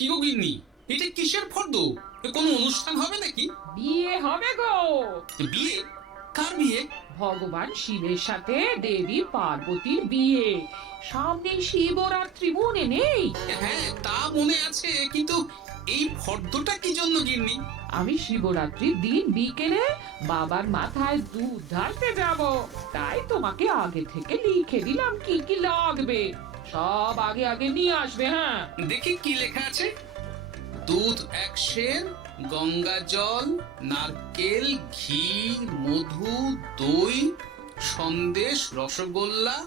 কি গো গিন্নি, এটা কিসের ফর্দ? কোনো অনুষ্ঠান হবে নাকি? বিয়ে হবে গো। বিয়ে? কার বিয়ে? ভগবান শিবের সাথে দেবী পার্বতীর বিয়ে। সামনে শিবরাত্রি, মনে নেই? হ্যাঁ, তা মনে আছে, কিন্তু এই ফর্দটা কি জন্য গিন্নি? আমি শিবরাত্রির দিন বিকেলে বাবার মাথায় দুধ ঢালতে যাব, তাই তোমাকে আগে থেকে লিখে দিলাম কি কি লাগবে। সব আগে আগে নিয়ে আসবে। হ্যাঁ, দেখি কি লেখা আছে। দুধ 1 সের, গঙ্গা জল, নারকেল, ঘি, মধু, দই, সন্দেশ, রসগোল্লা,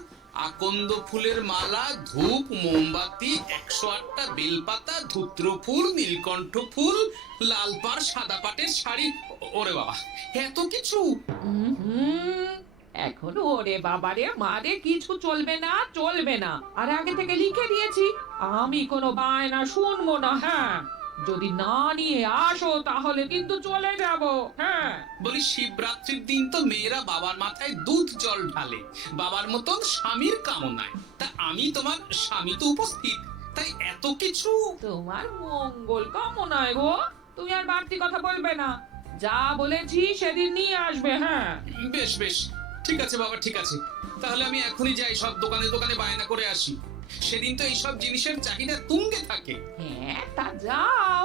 আকন্দ ফুলের মালা, ধূপ, মোমবাতি, 108টা বেলপাতা, ধূত্র ফুল, নীলকণ্ঠ ফুল, লাল পাড়, সাদা পাটের শাড়ি। ওরে বাবা, এত কিছু! হুম, এখন ওরে বাবারে মারে কিছু চলবে না, চলবে না। আর আগে থেকে লিখে দিয়েছি, আমি কোনো বায়না শুনবো না। হ্যাঁ, যদি না নিয়ে আসো তাহলে কিন্তু চলে যাব। হ্যাঁ, বলি, শিবরাত্রির দিন তো মেয়েরা বাবার মাথায় দুধ জল ঢালে বাবার মতন স্বামীর কামনায়। তা আমি তোমার স্বামী তো উপস্থিত, তাই এত কিছু! তোমার মঙ্গল কামনায় গো। তুমি আর বাড়তি কথা বলবে না, যা বলেছি সেদিন নিয়ে আসবে। হ্যাঁ, বেশ বেশ, ঠিক আছে বাবা, ঠিক আছে। তাহলে আমি এখনই যাই, সব দোকানে দোকানে বায়না করে আসি। সেদিন তো এইসব জিনিসের চাহিদা তুঙ্গে থাকে। হ্যাঁ, তা যাও,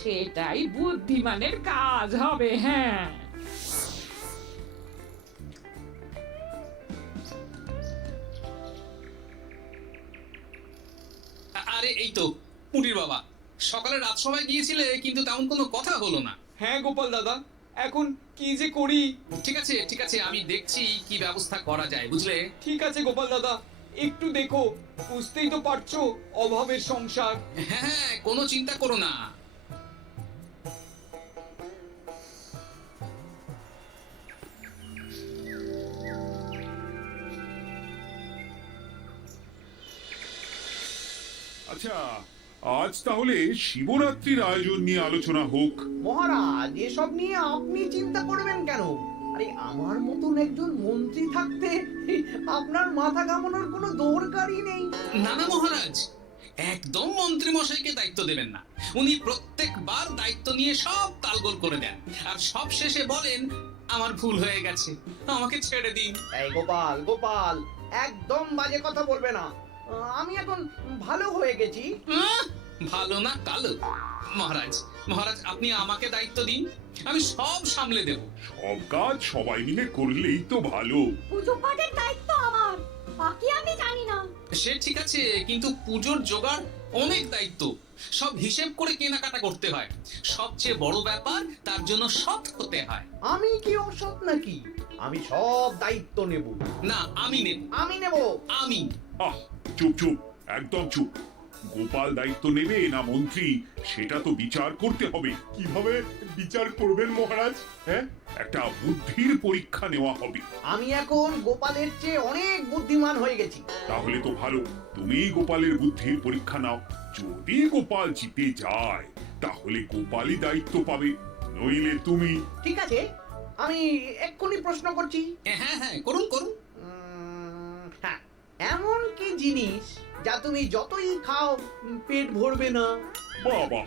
সেটাই বুদ্ধিমানের কাজ হবে। হ্যাঁ, আরে এই তো পুটির বাবা, সকালে রাজসভায় গিয়েছিলে কিন্তু তেমন কোনো কথা হলো না। হ্যাঁ গোপাল দাদা, এখন কি যে করি। ঠিক আছে ঠিক আছে, আমি দেখছি কি ব্যবস্থা করা যায়, বুঝলে? ঠিক আছে গোপাল দাদা, একটু দেখো, বুঝতেই তো পারছো অভাবের সংসার। হ্যাঁ হ্যাঁ, কোনো চিন্তা করো না। আচ্ছা, আজ তাহলে শিবরাত্রির আয়োজন নিয়ে আলোচনা হোক। মহারাজ, এসব নিয়ে আপনি চিন্তা করবেন কেন? আরে আমার মতন একজন মন্ত্রী থাকতে আপনার মাথা ঘামানোর কোনো দরকারই নেই। না না মহারাজ, একদম মন্ত্রী মশাইকে দায়িত্ব দেবেন না। উনি প্রত্যেকবার দায়িত্ব নিয়ে সব তালগোল করে দেন, আর সব শেষে বলেন আমার ভুল হয়ে গেছে, আমাকে ছেড়ে দিন। এই গোপাল গোপাল, একদম বাজে কথা বলবে না। আমি এখন ভালো হয়ে গেছি। আহ, ভালো না কালো? মহারাজ মহারাজ, আপনি আমাকে দায়িত্ব দিন, আমি সব সামলে দেব। সব কাজ সবাই মিলে করলেই তো ভালো। পুজো পাঠের দায়িত্ব আমার, বাকি আমি জানি না। সে ঠিক আছে, কিন্তু পুজোর জোগাড় অনেক দায়িত্ব, সব হিসেব করে কেনাকাটা করতে হয়। সবচেয়ে বড় ব্যাপার, তার জন্য সৎ হতে হয়। আমি কি অসৎ নাকি? আমি সব দায়িত্ব নেব। না, আমি নেব। আমি নেব। আমি। আহ, চুপ চুপ, একদম চুপ। গোপাল দায়িত্ব নেবে না মন্ত্রী, সেটা তো বিচার করতে হবে। কিভাবে বিচার করবেন মহারাজ? হ্যাঁ, একটা বুদ্ধির পরীক্ষা নেওয়া হবে। আমি এখন গোপালের চেয়ে অনেক বুদ্ধিমান হয়ে গেছি। তাহলে তো ভালো, তুমি গোপালের বুদ্ধির পরীক্ষা নাও। যদি গোপাল জিতে যায় তাহলে গোপালই দায়িত্ব পাবে, নইলে তুমি। ঠিক আছে, আমি এক্ষুনি প্রশ্ন করছি। হ্যাঁ হ্যাঁ, করুন করুন। হ্যাঁ, এমন কি জিনিস যা তুমি যতই খাও পেট ভরবে না? বাবা,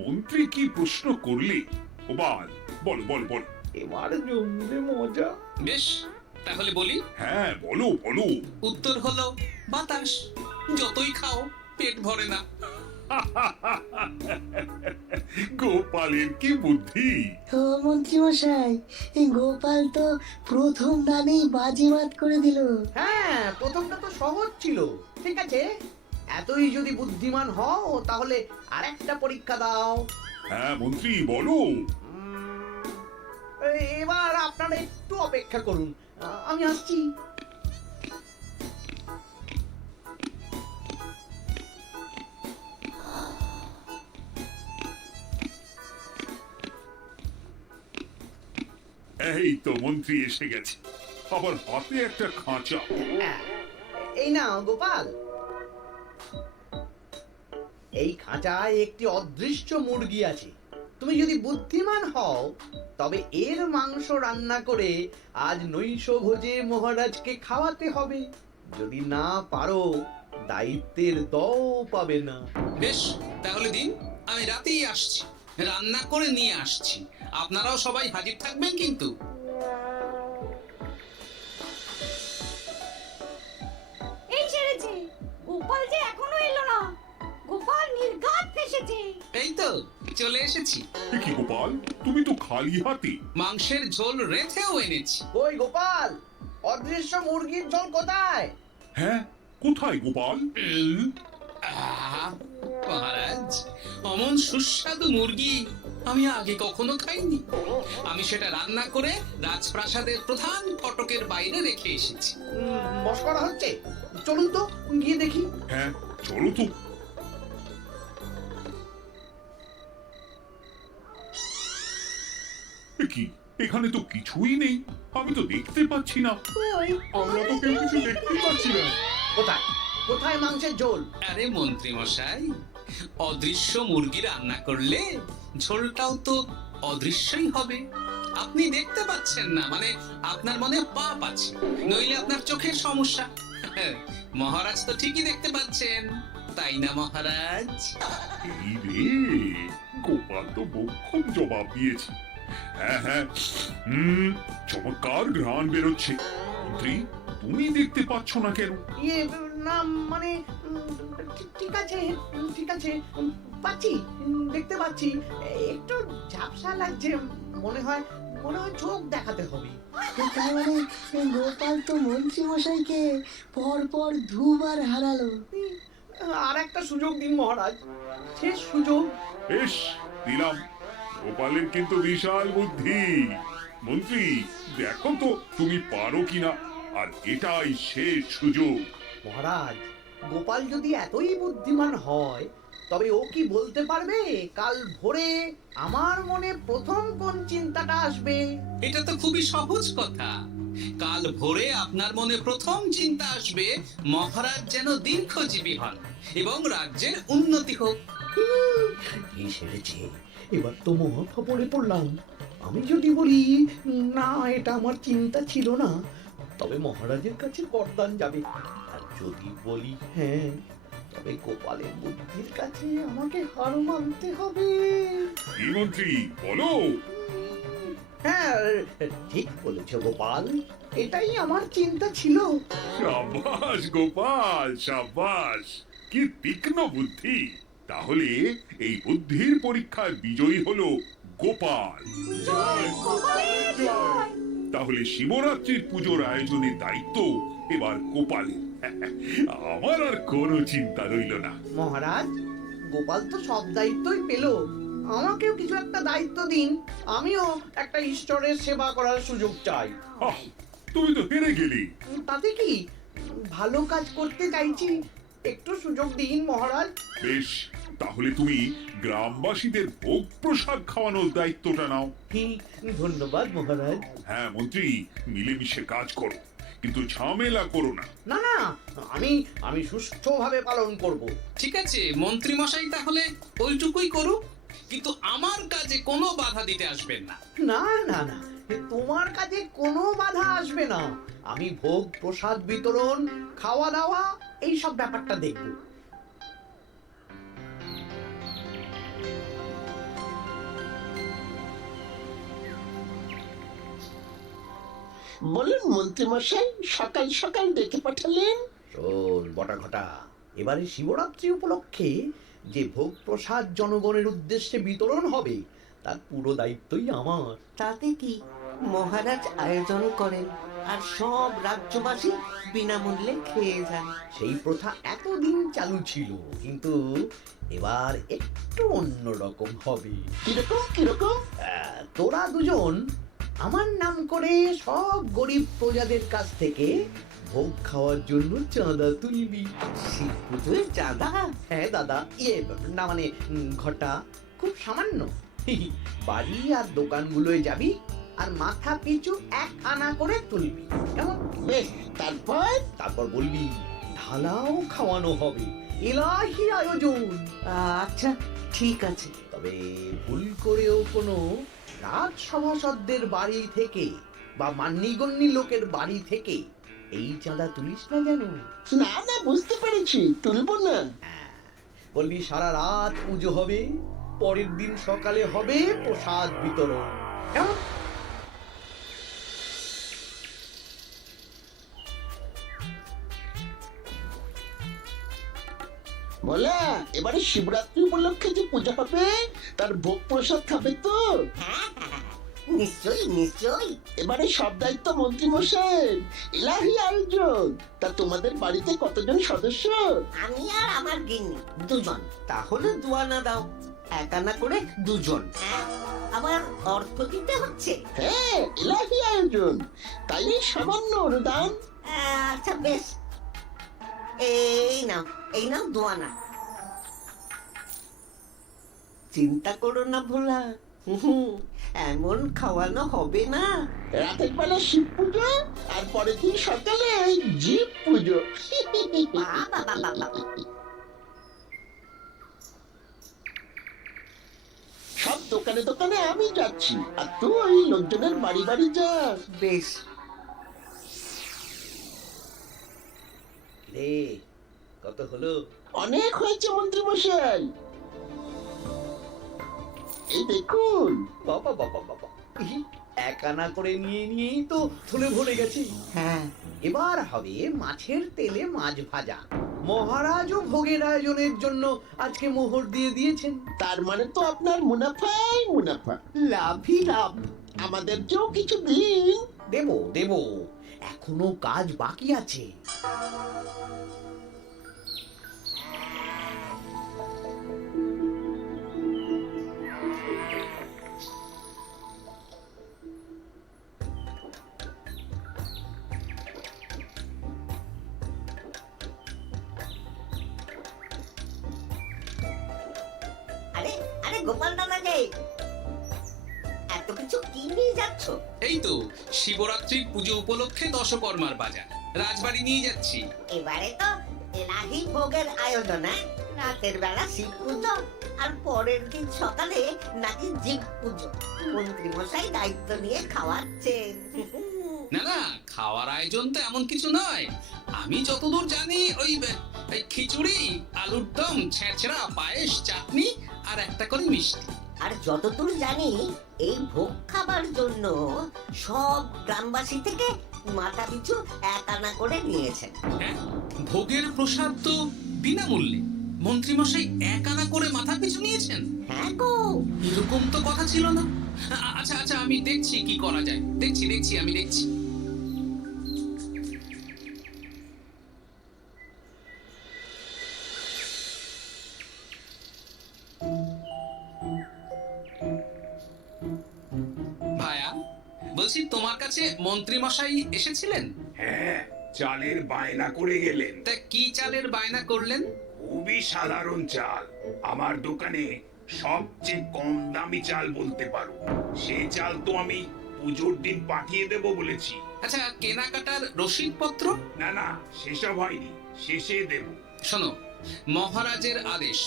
মন্ত্রী কি প্রশ্ন করলে! গোপাল, বল বল বল। এবার জমবে মজা। বেশ, তাহলে বলি। হ্যাঁ, বলো বলো। উত্তর হলো বাতাস, যতই খাও পেট ভরে না। গোপালের কি বুদ্ধি! ও মন্ত্রী মশাই, এই গোপাল তো প্রথম দানেই বাজিমাত করে দিল। হ্যাঁ, প্রথমটা তো সহজ ছিল। ঠিক আছে, এতই যদি বুদ্ধিমান হও তাহলে আরেকটা পরীক্ষা দাও। হ্যাঁ মন্ত্রী, বলো। এবার আপনারা একটু অপেক্ষা করুন, আমি আসছি। এই তো মন্ত্রী এসে গেছে, আবার হাতে একটা খাঁচা। হ্যাঁ, এই নাও গোপাল, এই খাঁচায় একটি অদৃশ্য মুরগি আছে। তুমি যদি বুদ্ধিমান হও তবে এর মাংস রান্না করে আজ নৈশ ভোজে মহারাজকে খাওয়াতে হবে। যদি না পারো, দায়িত্বের দও পাবে না। বেশ, তাহলে দিন, আমি রাতেই আসছি, রান্না করে নিয়ে আসছি। আপনারাও সবাই হাজির থাকবেন কিন্তু। এই সেরেছে, গোপাল যে এখনো এলো না। গোপাল নির্ঘাত ফেসেছে। এই তো চলে এসেছি। এ কি গোপাল, তুমি তো খালি হাতে। মাংসের ঝোল রেখেও এনেছি। ওই গোপাল, অদৃশ্য মুরগির ঝোল কোথায়? হ্যাঁ, কোথায় গোপাল? আহা, মহারাজ, অমন সুস্বাদু মুরগি আমি আগে কখনো খাইনি। আমি সেটা রান্না করে রাজপ্রাসাদের প্রধান ফটকের বাইরে রেখে এসেছি। মস্করা হচ্ছে? চলুন তো গিয়ে দেখি। হ্যাঁ, চলো তো। এ কি, এখানে তো কিছুই নেই, আমি তো দেখতে পাচ্ছি না। আমরা তো কেউ কিছু দেখতে পাচ্ছি না। কোথায় কোথায় মাংসের ঝোল? আরে মন্ত্রী মশাই, অদৃশ্য মুরগি রান্না করলে ঝোলটাও তো অদৃশ্যই হবে। আপনি দেখতে পাচ্ছেন না, মানে আপনার মনে পাপ আছে, নইলে আপনার চোখের সমস্যা। মহারাজ তো ঠিকই দেখতে পাচ্ছেন, তাই না মহারাজ? এই রে, গোপাল তো মোক্ষম জবাব দিয়েছে। হ্যাঁ হ্যাঁ, চমৎকার ঘ্রাণ বেরোচ্ছে। মন্ত্রী, তুমি দেখতে পাচ্ছ না কেন? ইয়ে না মানে ঠিক আছে ঠিক আছে, পাচ্ছি, দেখতে পাচ্ছি। একটু ঝাপসা লাগছে, মনে হয় চোখ দেখাতে হবে। তার মানে গোপাল তো মন্ত্রী মশাইকে পর পর দুবার হারালো। আর একটা সুযোগ দিন মহারাজ, শেষ সুযোগ। বেশ, দিলাম। গোপালের কিন্তু বিশাল বুদ্ধি। মন্ত্রী, দেখো তো তুমি পারো কিনা, আর এটাই শেষ সুযোগ। মহারাজ, গোপাল যদি এতই বুদ্ধিমান হয়, তবে ও কি বলতে পারবে কাল ভোরে আমার মনে প্রথম কোন চিন্তাটা আসবে? এটা তো খুবই সহজ কথা। কাল ভোরে আপনার মনে প্রথম চিন্তা আসবে মহারাজ যেন দীর্ঘজীবী হন এবং রাজ্যের উন্নতি হোক। এই সেরেছে, এবার তো মহা খবরে পড়লাম। আমি যদি বলি না, এটা আমার চিন্তা ছিল না, তবে মহারাজের কাছে বরদান যাবে। আর যদি বলি হ্যাঁ, তবে গোপালের বুদ্ধির কাছে আমাকে হার মানতে হবে। কি মন্ত্রী, বলো। হ্যাঁ, ঠিক বলেছ গোপাল, এটাই আমার চিন্তা ছিল। সাবাস গোপাল, সাবাস, কি তীক্ষ্ণ বুদ্ধি। তাহলে এই বুদ্ধির পরীক্ষায় বিজয়ী হলো গোপাল। জয় গোপালের জয়। তাহলে শিবরাত্রির পুজোর আয়োজনের দায়িত্ব এবার গোপালের। আমার আর কোনো চিন্তা রইল না। মহারাজ, গোপাল তো সব দায়িত্বই পেল, আমাকেও কিছু একটা দায়িত্ব দিন। আমিও একটা ঈশ্বরের সেবা করার সুযোগ চাই। আহ, তুমি তো হেরে গেলে। তাতে কি, ভালো কাজ করতে চাইছি, একটু সুযোগ দিন মহারাজ। বেশ, তাহলে তুমি গ্রামবাসীদের ভোগ প্রসাদ খাওয়ানোর দায়িত্বটা নাও। ধন্যবাদ মহারাজ। হ্যাঁ মন্ত্রী, মিলেমিশে কাজ করো, কিন্তু ঝামেলা করো না। না না, আমি সুষ্ঠুভাবে পালন করব। ঠিক আছে মন্ত্রী মশাই, তাহলে ওইটুকুই করুক, কিন্তু আমার কাজে কোনো বাধা দিতে আসবেন না। না না না, তোমার কাজে কোনো বাধা আসবে না। আমি ভোগ প্রসাদ বিতরণ, খাওয়া দাওয়া, এই সব ব্যাপারটা দেখব। বলুন মন্ত্রী মশাই, সকাল সকাল ডেকে পাঠালেন। শোন বটা ঘটা, এবারে শিবরাত্রি উপলক্ষে যে ভোগ প্রসাদ জনগণের উদ্দেশ্যে বিতরণ হবে, তার পুরো দায়িত্বই আমার। তাতে কি, মহারাজ আয়োজন করেন আর সব রাজ্যবাসী বিনামূল্যে খেয়ে যান। সেই প্রথা এতদিন চালু ছিল, কিন্তু এবার একটু অন্যরকম হবে। কিরকম কিরকম? তোরা দুজন আমার নাম করে সব গরিব প্রজাদের কাছ থেকে ভোগ খাওয়ার জন্য চাঁদা তুলবি। শিব পুজোয় চাঁদা? হ্যাঁ দাদা, না মানে ঘটা, খুব সামান্য। বাড়ি আর দোকানগুলোয় যাবি আর মাথা পিছু 1 আনা করে তুলবি, কেমন? বেশ, তারপর বলবি ঢালাও খাওয়ানো হবে, এলাহি আয়োজন। আচ্ছা, ঠিক আছে। তবে ভুল করেও কোনো রাজসভাসদদের বাড়ি থেকে বা মান্যিগণ্যি লোকের বাড়ি থেকে এই চাঁদা তুলিস না যেন। না না, বুঝতে পেরেছি, তুলবো না। বলবি সারা রাত পুজো হবে, পরের দিন সকালে হবে প্রসাদ বিতরণ। কেমন? বলা, এবারে শিবরাত্রি উপলক্ষে যে পূজা হবে তার ভোগ প্রসাদ খাবে তো? নিশ্চয়ই নিশ্চয়ই। এবারে সব দায়িত্ব মন্ত্রী মশাই, এলাহি আয়োজন। তা তোমাদের বাড়িতে কতজন সদস্য? আমি আর আমার গিন্নি দুজন। তাহলে দুয়ানা দাও, এক আনা করে দুজন। আবার অর্থ দিতে হচ্ছে? হ্যাঁ, এলাহি আয়োজন, তাই এই সামান্য অনুদান। আচ্ছা বেশ, এই নাও দুয়ানা। চিন্তা করো না ভোলা, এমন খাওয়ানো হবে না। রাতের বেলা শিব পুজো আর পরের দিন সকালে ওই জীব পুজো। বাবা বাবা বাবা, সব দোকানে দোকানে আমি যাচ্ছি, আর তুই লোকজনের বাড়ি বাড়ি যা। বেশ। রে, কত হলো? অনেক হয়েছে মন্ত্রী মশাই, এই দেখুন। বাবা বাবা বাবা, এক আনা করে নিয়ে নিয়েই তো থলে ভরে গেছি। হ্যাঁ, এবার হবে মাছের তেলে মাছ ভাজা। মহারাজও ভোগের আয়োজনের জন্য আজকে মোহর দিয়ে দিয়েছেন। তার মানে তো আপনার মুনাফাই মুনাফা, লাভই লাভ। আমাদেরকেও কিছু দিন। দেব দেব, এখনো কাজ বাকি আছে। আরে আরে গোপাল দাদা যে, এত কিছু কি নিয়ে যাচ্ছ? এই তো শিবরাত্রির পুজো উপলক্ষে দশকর্মার বাজার রাজবাড়ি নিয়ে যাচ্ছি। এবারে তো এলাহি ভোগের আয়োজন, রাতের বেলা শিব পুজো আর পরের দিন সকালে নাকি জীব পুজো। মন্ত্রী মশাই দায়িত্ব নিয়ে খাওয়াচ্ছেন। না না, খাওয়ার আয়োজন তো এমন কিছু নয়। আমি যতদূর জানি ওই খিচুড়ি, আলুর দম, ছেঁচড়া, পায়েস, চাটনি আর একটা করে মিষ্টি। আর যতদূর জানি এই ভোগ খাবার জন্য সব গ্রামবাসী থেকে মাথা পিছু এক আনা করে নিয়েছেন। হ্যাঁ, ভোগের প্রসাদ তো বিনামূল্যে। মন্ত্রীমশাই এক আনা করে মাথা পিছু নিয়েছেন? হ্যাঁ গো, এরকম তো কথা ছিল না। আচ্ছা আচ্ছা, আমি দেখছি কি করা যায়। দেখছি আমি দেখছি। ভায়া, বলছি তোমার কাছে মন্ত্রী মশাই এসেছিলেন? হ্যাঁ, চালের বায়না করে গেলেন। তা কি চালের বায়না করলেন? খুবই সাধারণ চাল, আমার দোকানে সবচেয়ে কম দামি চাল বলতে পারো। সেই চাল তো আমি পুজোর দিন পাঠিয়ে দেব বলেছি। আচ্ছা, কেনাকাটার রসিদপত্র? না না, সেসব হয়নি, শেষে দেব। শোনো, মহারাজের আদেশ,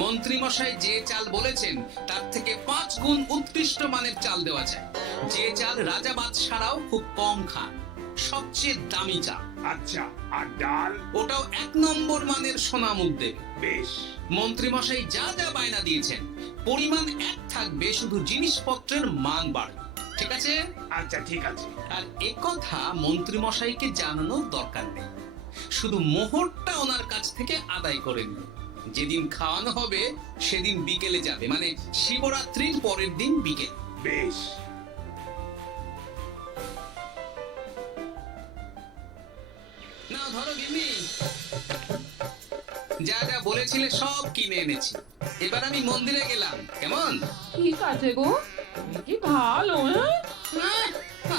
মন্ত্রী মশাই যে চাল বলেছেন তার থেকে 5 গুণ উৎকৃষ্ট মানের চাল দেওয়া যায়। যে চাল রাজা বাদশারাও খুব কম খান, সবচেয়ে দামি চাল। আচ্ছা, আর ডাল? ওটাও 1 নম্বর মানের সোনামুখ দেবে। বেশ। মন্ত্রী মশাই যা যা বায়না দিয়েছেন পরিমাণ এক থাকবে, শুধু জিনিসপত্রের মান বাড়বে। ঠিক আছে? আচ্ছা ঠিক আছে। আর একথা মন্ত্রী মশাইকে জানানোর দরকার নেই, শুধু মোহরটা ওনার কাছ থেকে আদায় করে নিন। যেদিন খাওয়ানো হবে সেদিন বিকেলে যাবে, মানে শিবরাত্রির পরের দিন বিকেল। বেশ। না ধরো গিন্নি, যা যা বলেছিলে সব কিনে এনেছি। এবার আমি মন্দিরে গেলাম, কেমন? ঠিক আছে গো, তুমি কি ভালো,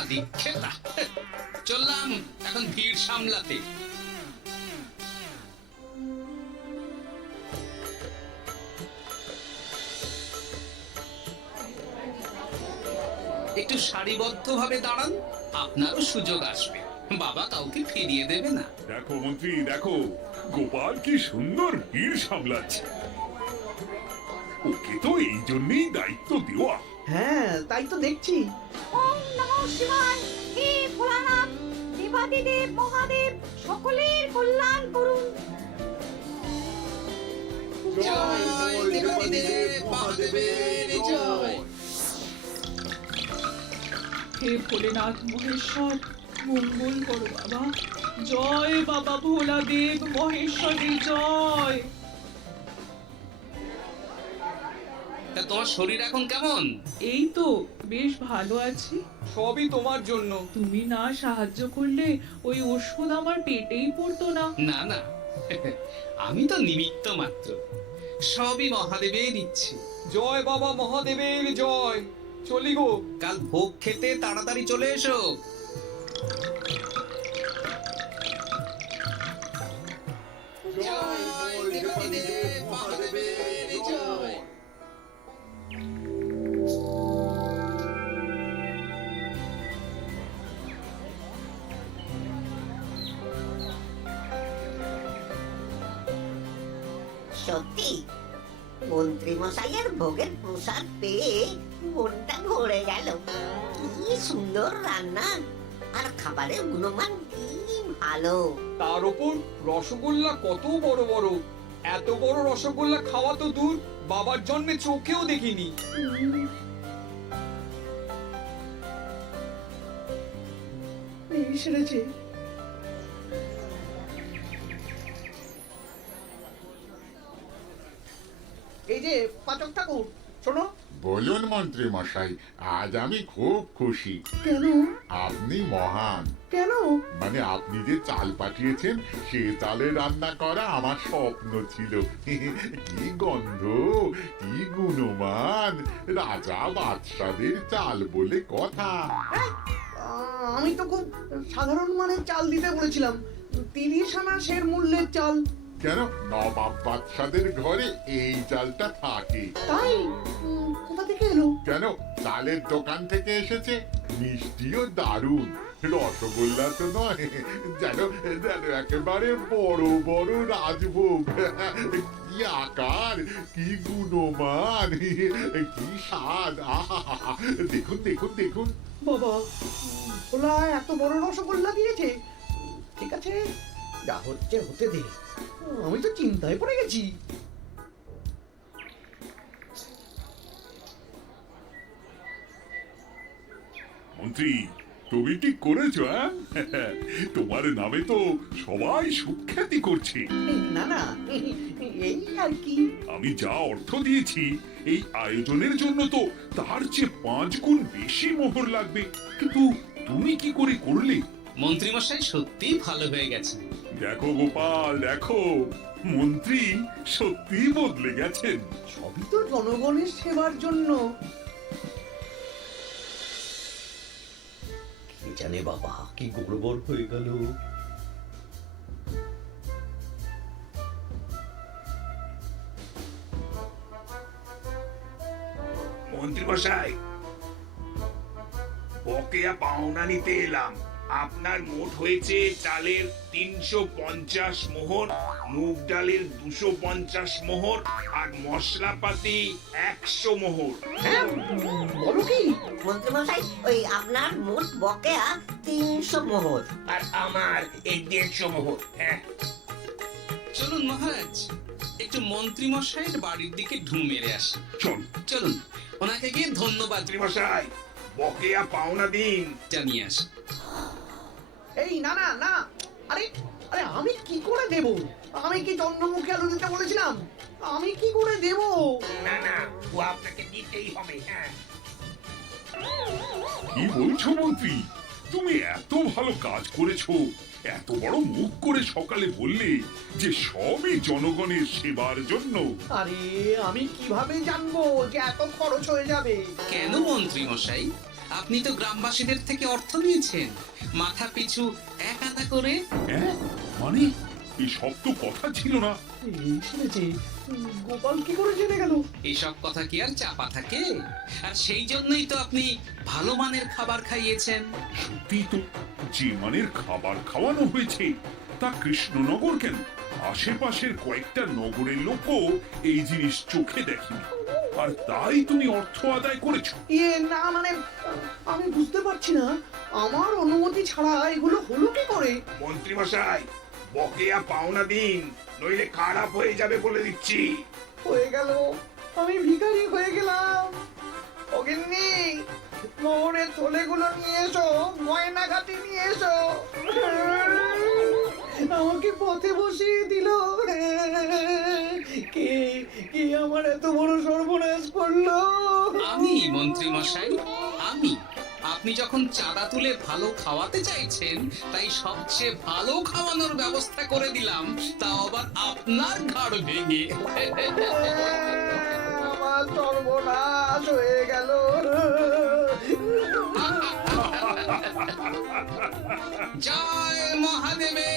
দীক্ষেতা। চললাম এখন ভিড় সামলাতে। একটু সারিবদ্ধভাবে দাঁড়ান, আপনারও সুযোগ আসবে। বাবা কাউকে ফিরিয়ে দেবে না। দেখো মন্ত্রী, দেখো গোপাল কি সুন্দর ভিড় সামলাচ্ছে। ওকে তো এই জন্যই দায়িত্ব দেওয়া। হ্যাঁ, তাই তো দেখছি। ওম নমঃ শিবায়, হে ভোলানাথ, দেবা দেবাদিদেব মহাদেব সকলের কল্যাণ করুন। জয় দেবাদিদেব মহাদেবের জয়। হে ভোলেনাথ মহেশ্বর, মঙ্গল করো বাবা। জয় বাবা ভোলাদেব মহেশ্বরের জয়। তা তোমার শরীর এখন কেমন? এই তো বেশ ভালো আছি। সবই তোমার জন্য। তুমি না সাহায্য করলে ওই ওষুধ আমার পেটেই পড়তো না। না না, আমি তো নিমিত্ত মাত্র, সবই মহাদেবের ইচ্ছে। জয় বাবা মহাদেবের জয়। চলি গো। কাল ভোগ খেতে তাড়াতাড়ি চলে এসো। জয় দেবাদিদেব মহাদেবের জয়। সত্যি মন্ত্রী মশাইয়ের ভোগের প্রসাদ পেয়ে মনটা ভরে গেল। কি সুন্দর রান্না, আর খাবারের গুণমান কি ভালো। তার উপর রসগোল্লা কত বড় বড়। এত বড় রসগোল্লা খাওয়া তো দূর, বাবার জন্মে চোখেও দেখিনি। এই সেরেছে। এই যে পাচক ঠাকুর, শোনো। বলুন মন্ত্রী মশাই, আজ আমি খুব খুশি। কেন? আপনি মহান। কেন? মানে আপনি যে চাল পাঠিয়েছেন সে চালে রান্না করা আমার স্বপ্ন ছিল। কি গন্ধ, কি গুণমান, রাজা বাদশাদের চাল বলে কথা। আমি তো খুব সাধারণ মানের চাল দিতে বলেছিলাম, 30 আনা সের মূল্যের চাল। কেন, নবাব বাদশাদের ঘরে এই চালটা থাকে। তাই? কোথা থেকে এলো? কেন, চালের দোকান থেকে এসেছে। মিষ্টিও দারুণ, রসগোল্লা তো নয়, যেন যেন একেবারে বড় বড় রাজভোগ। কি আকার, কি গুণমান, কি স্বাদ। আহা, দেখুন দেখুন দেখুন। বাবা, ওলা এত বড় রসগোল্লা দিয়েছে। ঠিক আছে, যা হচ্ছে হতে দে। আমি তো চিন্তায় পড়ে গেছি। মন্ত্রী, তুমি ঠিক করেছো, হ্যাঁ? তোমার নামে তো সবাই সুখ্যাতি করছে। না না, এই আর কি। আমি যা অর্থ দিয়েছি এই আয়োজনের জন্য তো তার চেয়ে 5 গুণ বেশি মোহর লাগবে, কিন্তু তুমি কি করে করলে? মন্ত্রী মশাই সত্যিই ভালো হয়ে গেছে। দেখো গোপাল, দেখো মন্ত্রী সত্যি বদলে গেছেন। সবই তো জনগণের সেবার জন্য। কে জানে বাবা, কি গড়বড় হয়ে গেল। মন্ত্রী মশাই, বকেয়া পাওনা নিতে এলাম। আপনার মোট হয়েছে চালের 350 মোহর, মুগ ডালের 250 মোহর, আর মশলাপাতি 100 মোহর। হ্যাঁ, বলো কি? মন্ত্রী মশাই, ওই আপনার মোট বকেয়া 300 মোহর। আর আমার এই 150 মোহর। হ্যাঁ, চলুন মহারাজ, একটু মন্ত্রী মশাইয়ের বাড়ির দিকে ঢু মেরে আসি। চল। চলুন, ওনাকে গিয়ে ধন্যবাদ মন্ত্রী মশাই, বকেয়া পাওনা দিন। জানিয়ে আসি। এই না না না, আরে আরে আমি কি করে দেব? আমি কি চন্দ্রমুখী আলু দিতে বলেছিলাম? আমি কি করে দেব? না না, ও আপনাকে দিতেই হবে। হ্যাঁ, কি বলছো মন্ত্রী? তুমি এত ভালো কাজ করেছো, এত বড় মুখ করে সকালে বললে যে সবই জনগণের সেবার জন্য। আরে আমি কিভাবে জানবো যে এত খরচ হয়ে যাবে? কেন মন্ত্রী মশাই, আপনি তো গ্রামবাসীদের থেকে অর্থ নিয়েছেন, মাথা পিছু 1 আনা করে। হ্যাঁ, মানে এই সব তো কথা ছিল না। এই শুনেছি, গোপাল কি করে জেনে গেল? এসব কথা কি আর চাপা থাকে? আর সেই জন্যই তো আপনি ভালো মানের খাবার খাইয়েছেন। সত্যি তো, যে মানের খাবার খাওয়ানো হয়েছে তা কৃষ্ণনগর কেন, আশেপাশের কয়েকটা নগরের লোকও এই জিনিস চোখে দেখেনি। আর তাই তুমি অর্থ আদায় করেছো? ইয়ে না মানে আমি বুঝতে পারছি না আমার অনুমতি ছাড়া এগুলো হলো কি করে? মন্ত্রী মশাই, বকেয়া পাওনা দিন, নইলে খারাপ হয়ে যাবে বলে দিচ্ছি। হয়ে গেল, আমি ভিখারি হয়ে গেলাম। অগিন্নি, মোহরের থলেগুলো নিয়ে এসো, গয়নাঘাটি নিয়ে এসো। আমাকে পথে বসিয়ে দিল। কে কে আমার এত বড় সর্বনাশ করলো? আমি মন্ত্রী মশাই, আমি। আপনি যখন চাঁদা তুলে ভালো খাওয়াতে চাইছেন, তাই সবচেয়ে ভালো খাওয়ানোর ব্যবস্থা করে দিলাম, তাও আবার আপনার ঘাড় ভেঙে। আমার সর্বনাশ হয়ে গেল। জয় মহাদেবের